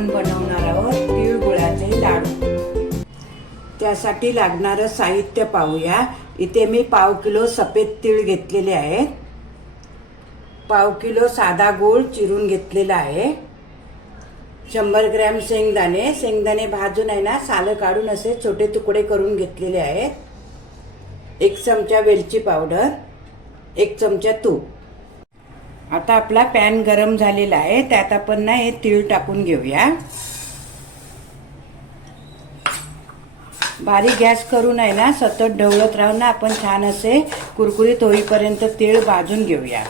आपण बनवणार आहोत तिळगुळाचे लाडू त्यासाठी लागणारं साहित्य पाहूया. इथे मी पाव किलो सफेद तीळ घेतलेले आहेत पाव किलो साधा गूळ चिरून घेतलेला आहे. शंभर ग्रॅम शेंगदाणे. शेंगदाणे भाजून आहे ना सालं काढून असे छोटे तुकडे करून घेतलेले आहेत. एक चमचा वेलची पावडर. एक चमचा तूप. आता आपला पॅन गरम झालेला आहे त्यात आपण ना हे तीळ टाकून घेऊया. बारीक गॅस करून आहे ना सतत ढवळत राहून ना आपण छान असे कुरकुरीत होईपर्यंत तीळ भाजून घेऊया.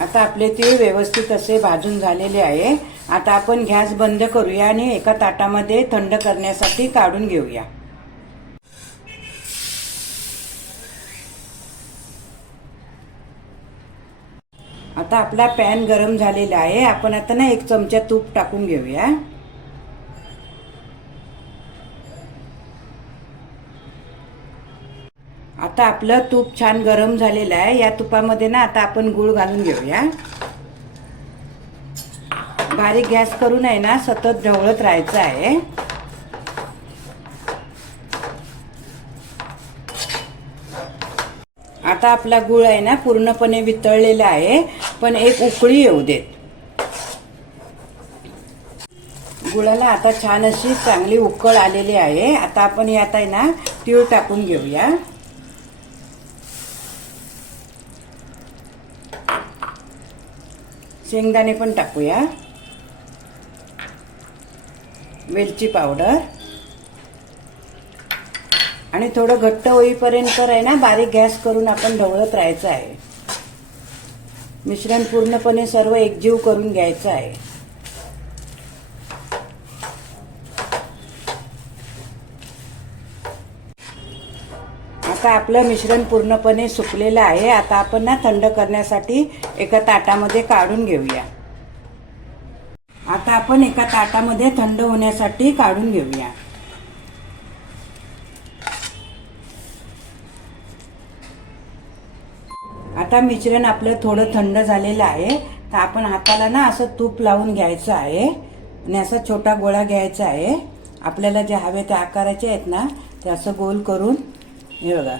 आता आपले तीळ व्यवस्थित असे भाजून झालेले आहे. आता आपण गॅस बंद करूया आणि एका ताटामध्ये थंड करण्यासाठी काढून घेऊया. आता आपला पॅन गरम झालेला आहे. आपण आता ना एक चमचा तूप टाकून घेऊया. आता आपलं तूप छान गरम झालेलं आहे. या तुपामध्ये ना आता आपण गुळ घालून घेऊया. बारीक गॅस करून आहे ना सतत ढवळत राहायचं आहे. आता आपला गुळ आहे ना पूर्णपणे वितळलेला आहे. पण एक उकळी येऊ देत. गुळाला आता छान अशी चांगली उकळ आलेली आहे. आता आपण यात आहे ना तीळ टाकून घेऊया. शेंगदाणे पण टाकूया. वेलची पावडर. आणि थोडं घट्ट होईपर्यंत आहे ना बारीक गॅस करून आपण ढवळत राहायचं आहे. मिश्रण पूर्णपणे सर्व एकजीव करून घ्यायचं आहे. आता आपलं मिश्रण पूर्णपणे सुकलेलं आहे. आता आपण ना थंड करण्यासाठी एका ताटामध्ये काढून घेऊया. आता आपण एका ताटामध्ये थंड होण्यासाठी काढून घेऊया. आता मिश्रण आपलं थोडं थंड झालेलं आहे तर आपण हाताला ना असं तूप लावून घ्यायचं आहे. आणि असा छोटा गोळा घ्यायचा आहे. आपल्याला जे हवे ते आकाराचे आहेत ना ते असं गोल करून हे बघा.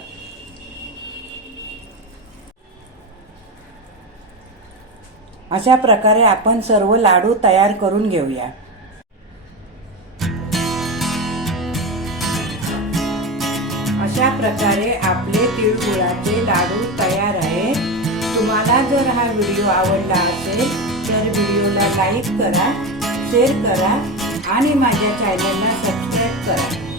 अशा प्रकारे आपण सर्व लाडू तयार करून घेऊया. अशा प्रकारे आपले तिळ व्हिडिओ आवडला असेल तर व्हिडिओला लाईक करा शेअर करा आणि माझ्या चॅनलला सबस्क्राईब करा.